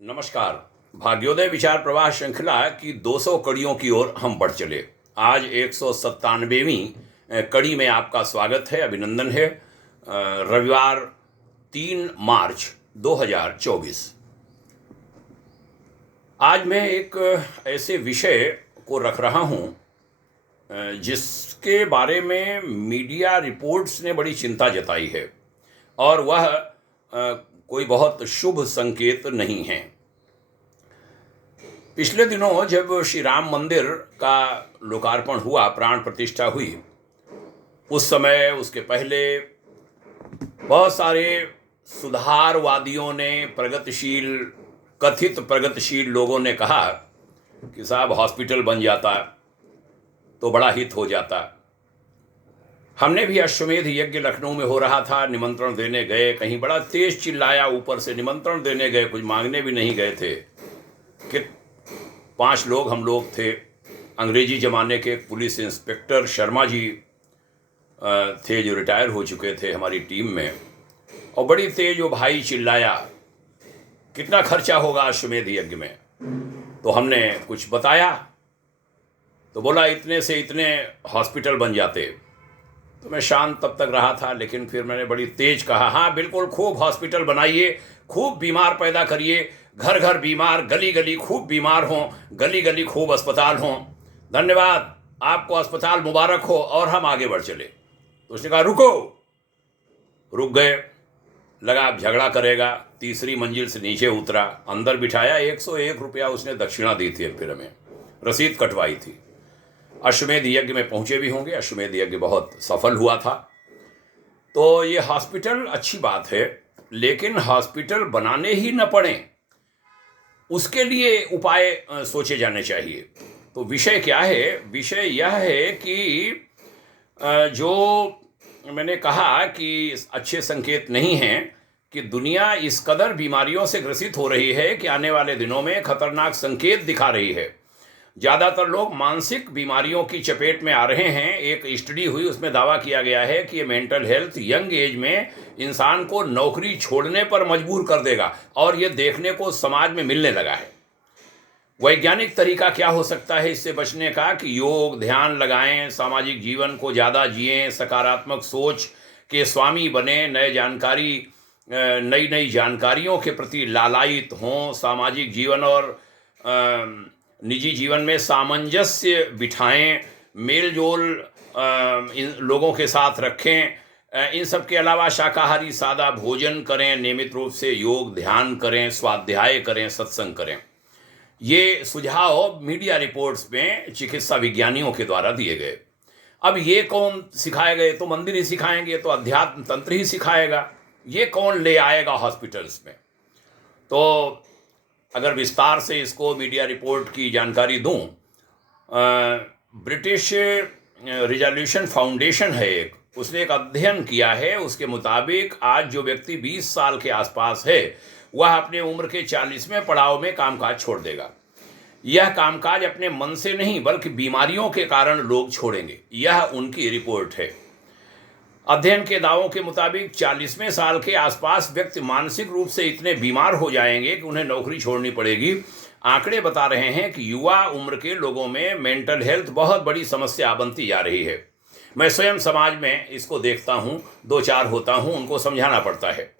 नमस्कार। भाग्योदय विचार प्रवाह श्रृंखला की 200 कड़ियों की ओर हम बढ़ चले। आज 197वीं कड़ी में आपका स्वागत है, अभिनंदन है। रविवार 3 मार्च 2024। आज मैं एक ऐसे विषय को रख रहा हूँ जिसके बारे में मीडिया रिपोर्ट्स ने बड़ी चिंता जताई है और वह कोई बहुत शुभ संकेत नहीं है। पिछले दिनों जब श्री राम मंदिर का लोकार्पण हुआ, प्राण प्रतिष्ठा हुई, उस समय उसके पहले बहुत सारे सुधारवादियों ने, कथित प्रगतिशील लोगों ने कहा कि साहब हॉस्पिटल बन जाता तो बड़ा हित हो जाता। हमने भी अश्वमेध यज्ञ लखनऊ में हो रहा था, निमंत्रण देने गए, कहीं बड़ा तेज चिल्लाया, ऊपर से निमंत्रण देने गए, कुछ मांगने भी नहीं गए थे कि 5 लोग हम लोग थे। अंग्रेजी ज़माने के पुलिस इंस्पेक्टर शर्मा जी थे जो रिटायर हो चुके थे हमारी टीम में, और बड़ी तेज वो भाई चिल्लाया कितना खर्चा होगा अश्वमेध यज्ञ में। तो हमने कुछ बताया तो बोला इतने से इतने हॉस्पिटल बन जाते। तो मैं शांत तब तक रहा था, लेकिन फिर मैंने बड़ी तेज कहा, हाँ बिल्कुल, खूब हॉस्पिटल बनाइए, खूब बीमार पैदा करिए, घर घर बीमार, गली गली खूब बीमार हों, गली गली खूब अस्पताल हों। धन्यवाद, आपको अस्पताल मुबारक हो। और हम आगे बढ़ चले। तो उसने कहा रुको। रुक गए, लगा अब झगड़ा करेगा। तीसरी मंजिल से नीचे उतरा, अंदर बिठाया, 101 रुपया उसने दक्षिणा दी थी, फिर हमें रसीद कटवाई थी। अश्वमेध यज्ञ में पहुंचे भी होंगे, अश्वमेध यज्ञ बहुत सफल हुआ था। तो ये हॉस्पिटल अच्छी बात है, लेकिन हॉस्पिटल बनाने ही न पड़े, उसके लिए उपाय सोचे जाने चाहिए। तो विषय क्या है? विषय यह है कि जो मैंने कहा कि अच्छे संकेत नहीं हैं कि दुनिया इस कदर बीमारियों से ग्रसित हो रही है कि आने वाले दिनों में खतरनाक संकेत दिखा रही है। ज़्यादातर लोग मानसिक बीमारियों की चपेट में आ रहे हैं। एक स्टडी हुई, उसमें दावा किया गया है कि ये मेंटल हेल्थ यंग एज में इंसान को नौकरी छोड़ने पर मजबूर कर देगा, और ये देखने को समाज में मिलने लगा है। वैज्ञानिक तरीका क्या हो सकता है इससे बचने का? कि योग, ध्यान लगाएं, सामाजिक जीवन को ज़्यादा जिएं, सकारात्मक सोच के स्वामी बने, नई नई जानकारियों के प्रति लालायित हों, सामाजिक जीवन और निजी जीवन में सामंजस्य बिठाएं, मेल जोल इन लोगों के साथ रखें। इन सब के अलावा शाकाहारी सादा भोजन करें, नियमित रूप से योग ध्यान करें, स्वाध्याय करें, सत्संग करें। ये सुझाव मीडिया रिपोर्ट्स में चिकित्सा विज्ञानियों के द्वारा दिए गए। अब ये कौन सिखाए गए? तो मंदिर ही सिखाएंगे, तो अध्यात्म तंत्र ही सिखाएगा, ये कौन ले आएगा हॉस्पिटल्स में? तो अगर विस्तार से इसको मीडिया रिपोर्ट की जानकारी दूं, ब्रिटिश रिजोल्यूशन फाउंडेशन है एक, उसने एक अध्ययन किया है। उसके मुताबिक आज जो व्यक्ति 20 साल के आसपास है, वह अपने उम्र के 40वें पड़ाव में कामकाज छोड़ देगा। यह कामकाज अपने मन से नहीं बल्कि बीमारियों के कारण लोग छोड़ेंगे, यह उनकी रिपोर्ट है। अध्ययन के दावों के मुताबिक 40वें साल के आसपास व्यक्ति मानसिक रूप से इतने बीमार हो जाएंगे कि उन्हें नौकरी छोड़नी पड़ेगी। आंकड़े बता रहे हैं कि युवा उम्र के लोगों में मेंटल हेल्थ बहुत बड़ी समस्या बनती जा रही है। मैं स्वयं समाज में इसको देखता हूँ, 2-4 होता हूँ, उनको समझाना पड़ता है।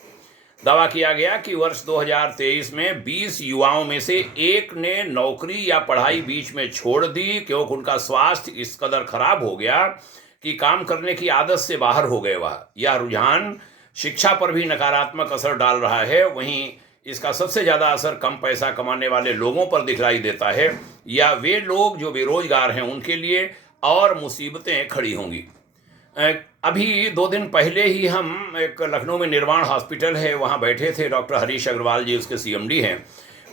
दावा किया गया कि वर्ष 2023 में 20 युवाओं में से एक ने नौकरी या पढ़ाई बीच में छोड़ दी, क्योंकि उनका स्वास्थ्य इस कदर खराब हो गया कि काम करने की आदत से बाहर हो गए वह। यह रुझान शिक्षा पर भी नकारात्मक असर डाल रहा है। वहीं इसका सबसे ज़्यादा असर कम पैसा कमाने वाले लोगों पर दिखलाई देता है, या वे लोग जो बेरोजगार हैं उनके लिए और मुसीबतें खड़ी होंगी। अभी 2 दिन पहले ही हम एक लखनऊ में निर्वाण हॉस्पिटल है, वहाँ बैठे थे। डॉक्टर हरीश अग्रवाल जी उसके CMD हैं।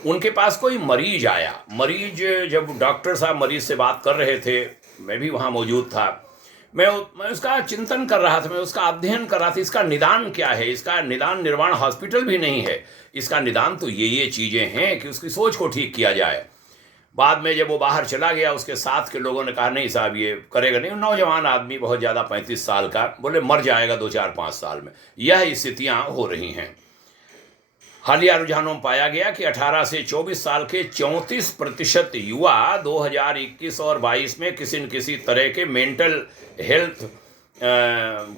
उनके पास कोई मरीज आया। मरीज, जब डॉक्टर साहब मरीज से बात कर रहे थे, मैं भी वहाँ मौजूद था, मैं उसका चिंतन कर रहा था, मैं उसका अध्ययन कर रहा था। इसका निदान क्या है? इसका निदान निर्वाण हॉस्पिटल भी नहीं है। इसका निदान तो ये चीज़ें हैं कि उसकी सोच को ठीक किया जाए। बाद में जब वो बाहर चला गया, उसके साथ के लोगों ने कहा नहीं साहब ये करेगा नहीं। नौजवान आदमी, बहुत ज़्यादा 35 साल का, बोले मर जाएगा 2-4-5 साल में। यह स्थितियाँ हो रही हैं। हालिया रुझानों में पाया गया कि 18 से 24 साल के 34% युवा 2021 और 22 में किसी न किसी तरह के मेंटल हेल्थ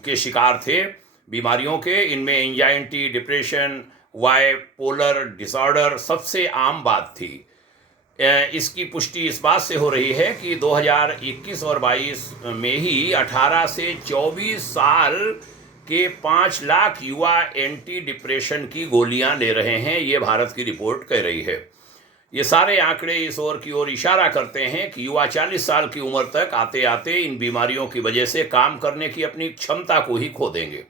के शिकार थे, बीमारियों के। इनमें एंजाइटी, डिप्रेशन, बाइपोलर डिसऑर्डर सबसे आम बात थी। इसकी पुष्टि इस बात से हो रही है कि 2021 और 22 में ही 18 से 24 साल के 5 लाख युवा एंटी डिप्रेशन की गोलियां ले रहे हैं, ये भारत की रिपोर्ट कह रही है। ये सारे आंकड़े इस ओर की ओर इशारा करते हैं कि युवा 40 साल की उम्र तक आते आते इन बीमारियों की वजह से काम करने की अपनी क्षमता को ही खो देंगे।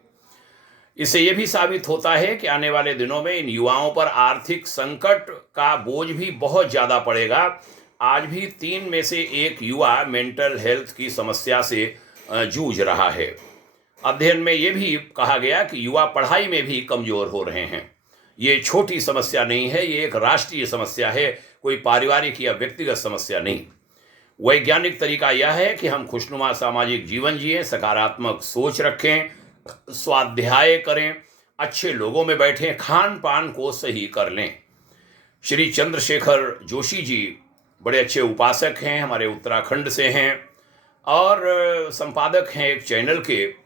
इससे यह भी साबित होता है कि आने वाले दिनों में इन युवाओं पर आर्थिक संकट का बोझ भी बहुत ज़्यादा पड़ेगा। आज भी 3 में से 1 युवा मेंटल हेल्थ की समस्या से जूझ रहा है। अध्ययन में यह भी कहा गया कि युवा पढ़ाई में भी कमज़ोर हो रहे हैं। ये छोटी समस्या नहीं है, ये एक राष्ट्रीय समस्या है, कोई पारिवारिक या व्यक्तिगत समस्या नहीं। वैज्ञानिक तरीका यह है कि हम खुशनुमा सामाजिक जीवन जिएं, सकारात्मक सोच रखें, स्वाध्याय करें, अच्छे लोगों में बैठें, खान पान को सही कर लें। श्री चंद्रशेखर जोशी जी बड़े अच्छे उपासक हैं, हमारे उत्तराखंड से हैं और संपादक हैं एक चैनल के।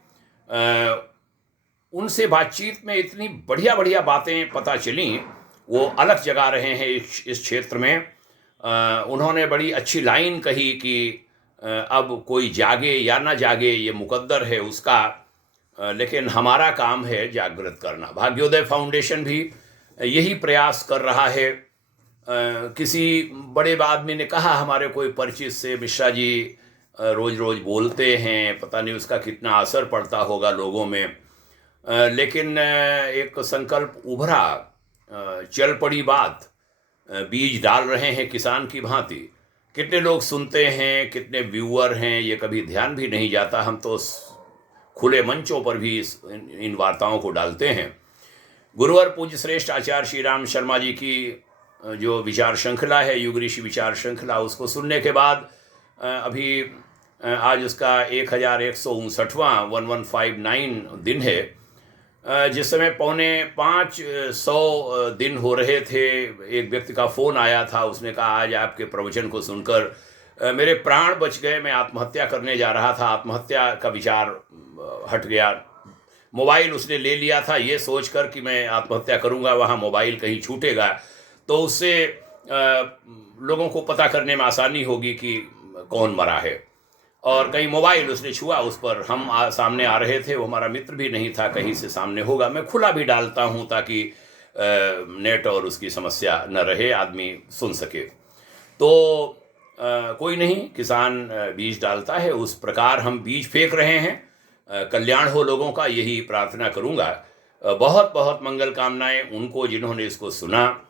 उनसे बातचीत में इतनी बढ़िया बढ़िया बातें पता चली, वो अलग जगा रहे हैं इस क्षेत्र में। उन्होंने बड़ी अच्छी लाइन कही कि अब कोई जागे या ना जागे ये मुकद्दर है उसका, लेकिन हमारा काम है जागृत करना। भाग्योदय फाउंडेशन भी यही प्रयास कर रहा है। किसी बड़े आदमी ने कहा हमारे कोई परिचित से, मिश्रा जी रोज़ रोज़ बोलते हैं, पता नहीं उसका कितना असर पड़ता होगा लोगों में, लेकिन एक संकल्प उभरा, चल पड़ी बात, बीज डाल रहे हैं किसान की भांति। कितने लोग सुनते हैं, कितने व्यूअर हैं, ये कभी ध्यान भी नहीं जाता। हम तो खुले मंचों पर भी इन वार्ताओं को डालते हैं। गुरुवर पूज्य श्रेष्ठ आचार्य श्री राम शर्मा जी की जो विचार श्रृंखला है, युग ऋषि विचार श्रृंखला, उसको सुनने के बाद अभी आज उसका 1159वां 1159 दिन है। जिस समय 450 दिन हो रहे थे, एक व्यक्ति का फ़ोन आया था, उसने कहा आज आपके प्रवचन को सुनकर मेरे प्राण बच गए, मैं आत्महत्या करने जा रहा था, आत्महत्या का विचार हट गया। मोबाइल उसने ले लिया था ये सोचकर कि मैं आत्महत्या करूंगा, वहाँ मोबाइल कहीं छूटेगा तो उससे लोगों को पता करने में आसानी होगी कि कौन मरा है। और कहीं मोबाइल उसने छुआ, उस पर हम सामने आ रहे थे, वो हमारा मित्र भी नहीं था, कहीं से सामने होगा। मैं खुला भी डालता हूँ ताकि नेट और उसकी समस्या न रहे, आदमी सुन सके। तो कोई नहीं, किसान बीज डालता है, उस प्रकार हम बीज फेंक रहे हैं। कल्याण हो लोगों का, यही प्रार्थना करूंगा। बहुत बहुत मंगल कामनाएं उनको जिन्होंने इसको सुना,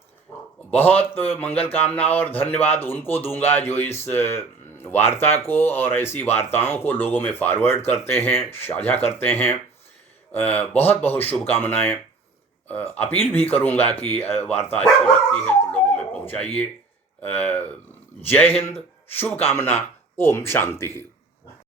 बहुत मंगल कामना और धन्यवाद उनको दूंगा जो इस वार्ता को और ऐसी वार्ताओं को लोगों में फॉरवर्ड करते हैं, साझा करते हैं। बहुत बहुत शुभकामनाएं। अपील भी करूंगा कि वार्ता अच्छी लगती है तो लोगों में पहुंचाइए। जय हिंद, शुभकामना, ओम शांति।